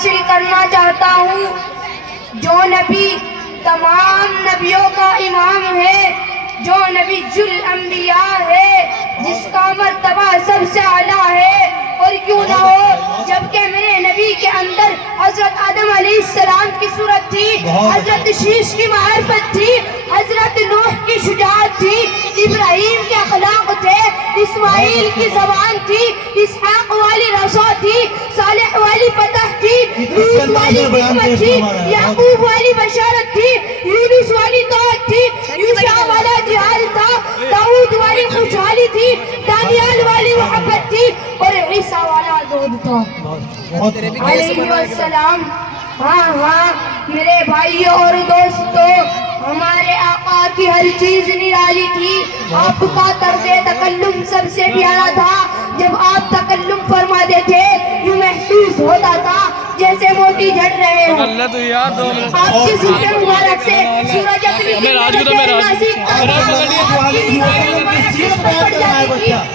حاصل کرنا چاہتا ہوں جو نبی تمام نبیوں کا امام ہے، جو نبی الانبیاء ہے، جس کا مرتبہ سب سے اعلیٰ ہے، اور کیوں نہ ہو جبکہ میرے نبی کے اندر حضرت آدم علیہ السلام کی صورت تھی، حضرت شیش کی معرفت تھی، حضرت نوح کی شجاعت تھی، ابراہیم کے اخلاق تھے، اسماعیل کی زبان تھی، اسحاق والی رسا تھی، صالح والی فتح تھی، لوط والی حکمت تھی، یعقوب والی بشارت تھی، یونس والی طاعت تھی، یوشع والا جہاد تھا، داؤد والی خوشحالی تھی، دانیال والی محبت تھی، اور عیسیٰ والا زہد تھا علیہ السلام۔ ہاں میرے بھائیوں اور دوستوں، ہمارے آقا کی ہر چیز نرالی تھی۔ آپ کا طرز تکلم سب سے پیارا تھا۔ جب آپ تکلم فرماتے تھے یوں محسوس ہوتا تھا جیسے موتی جھڑ رہے ہوں۔ آپ کی ذکر مبارک سے سورج اپنی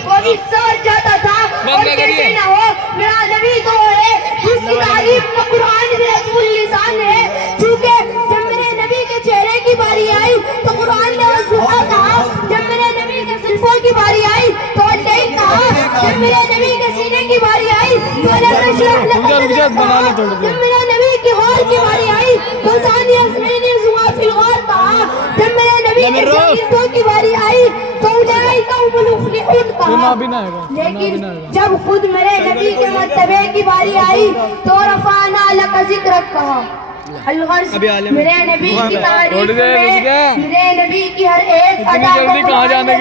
وہ بھی سوچ جاتا تھا، اور کیسے نہ ہو میرا نبی تو ہے جس کی تعریف میں قرآن میں رسول لسان ہے۔ چونکہ جب میرے نبی کے چہرے کی باری آئی تو قرآن نے سبحا کہا، جب میرے نبی کے زلفوں کی باری آئی تو الليل کہا، جب میرے نبی کے سینے کی باری آئی تو لم نشرح لك صدرك کہا، جب میرے نبی کی غار کی باری آئی تو ثانی اثنین زما فی الغار کہا، جب میرے نبی کے شاگردوں کی باری آئی تو اولئک هم المفلحون کہا۔ لیکن جب خود میرے نبی کے مرتبے کی باری آئی تو رفعنا لك ذکرک کہا۔ الغرض میرے نبی کی تعریف میں میرے نبی کی ہر ایک ادا کو قرآن میں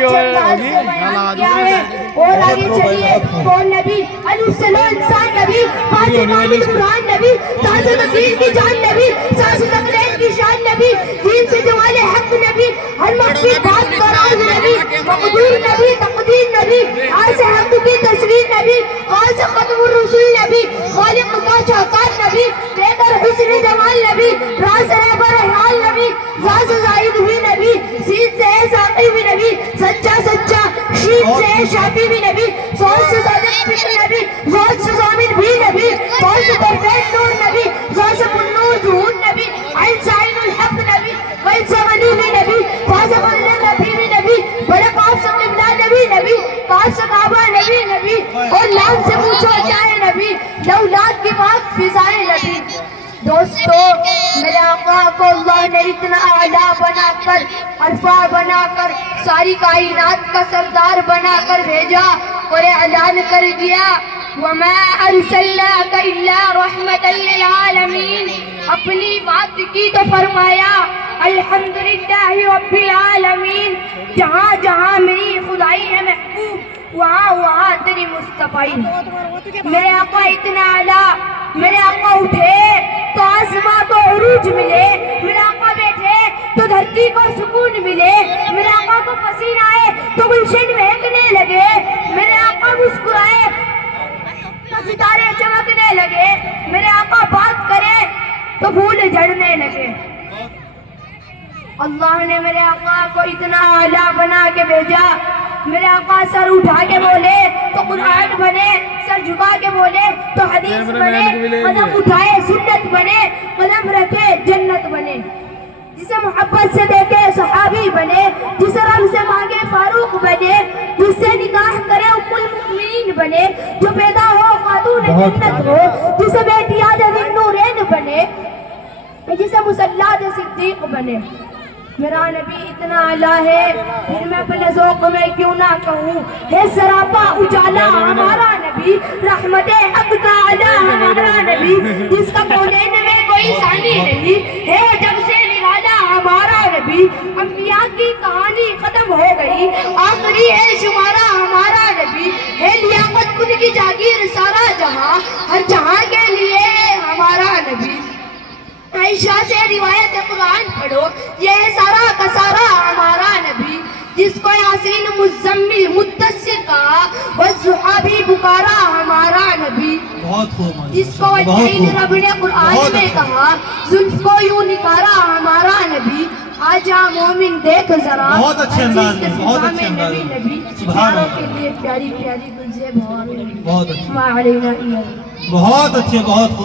کیا ہے۔ اور آگے چلیے، کون نبی؟ علیہ السلام انسان نبی، قاسم عامل قرآن نبی، تازہ تقریر کی جان نبی، ساس تقریر کی شان نبی، دین سے جوال حق نبی، ہر مخفی بات قرآن نبی، مقدور نبی، تقدیر نبی، آس حق کی تصویر نبی، خاص ختم الرسول نبی، خالق کا شاہکار نبی، بے در حسن جمال نبی، راز رہبر حال نبی، راز زائد بھی نبی، سید سے ساقی بھی نبی، سچا شید سے شافی بھی نبی، سوال سے صادق فکر نبی، زوج سے ضامن بھی نبی، سوال سے پرفیکٹ نور نبی، زوال سے پرنور ظہور نبی، عین سے عین الحق نبی، غیب سے غنی بھی نبی، فاض غلہ نبی بھی نبی، بڑے قاف سے قبلہ نبی، قاف سے کعبہ نبی، اور لام سے پوچھو جائے نبی، لولاد کی بات فضائے نبی۔ دوستو، میرے آقا کو اللہ نے اتنا اعلیٰ بنا کر، عرفہ بنا کر، ساری کائنات کا سردار بنا کر بھیجا اور اعلان کر دیا، وَمَا أَرْسَلْنَاكَ إِلَّا رَحْمَةً لِّلْعَالَمِينَ۔ اپنی بات کی تو فرمایا الحمدللہ رب العالمین۔ جہاں جہاں میری خدائی ہے محبوب، وہاں تیری مصطفی۔ میرے آقا اتنا اعلیٰ، میرے آقا اٹھے تو آسماں کو عروج ملے، میرے آقا بیٹھے تو دھرتی کو سکون ملے، میرے آقا کو پسینہ آئے تو گلشن مہکنے لگے، میرے آقا مسکرائے تو ستارے چمکنے لگے، میرے آقا بات کرے تو پھول جھڑنے لگے۔ اللہ نے میرے آقا کو اتنا اعلیٰ بنا کے بھیجا۔ میرے آقا سر اٹھا کے بولے تو قرآن بنے، سر جھکا کے بولے تو حدیث بنے، قدم اٹھائے سنت بنے، قدم رکھے جنت بنے، جسے محبت سے دیکھے صحابی بنے، جسے رب سے مانگے فاروق بنے، جس سے نکاح کرے ام المؤمنین بنے، جو پیدا ہو خاتون جنت ہو، جسے بیٹیاں ذی نورین بنے، جسے مسلح صدیق بنے۔ میرا نبی اتنا اعلیٰ ہے، پھر میں اپنے ذوق میں کیوں نہ کہوں، ہے سراپا اجالا ہمارا نبی، رحمت حق کا اعلیٰ ہمارا نبی، جس کا کونین میں کوئی ثانی نہیں، ہے جب سے نرالا ہمارا نبی۔ انبیاء کی کہانی ختم ہو گئی، آخری ہے شمارا ہمارا نبی، ہے لیاقت ان کی جاگیر سارا جہاں، ہر جہاں کے لیے ہمارا نبی۔ عائشہ سے روایت قرآن پڑھو، یہ سارا کا سارا ہمارا نبی، جس کو یاسین مزمل مدثر کہا، والضحیٰ بھی پکارا ہمارا نبی، جس کو والليل رب نے قرآن میں کہا، زلف کو یوں نکارا ہمارا نبی۔ آجا مومن دیکھ ذرا، بہت اچھے انداز میں، بہت اچھے نبی انداز میں، نبی، پیاروں کے لیے پیاری پیاری گلزار، بہت اچھے، ما علینا الا البلاغ۔ بہت اچھے، بہت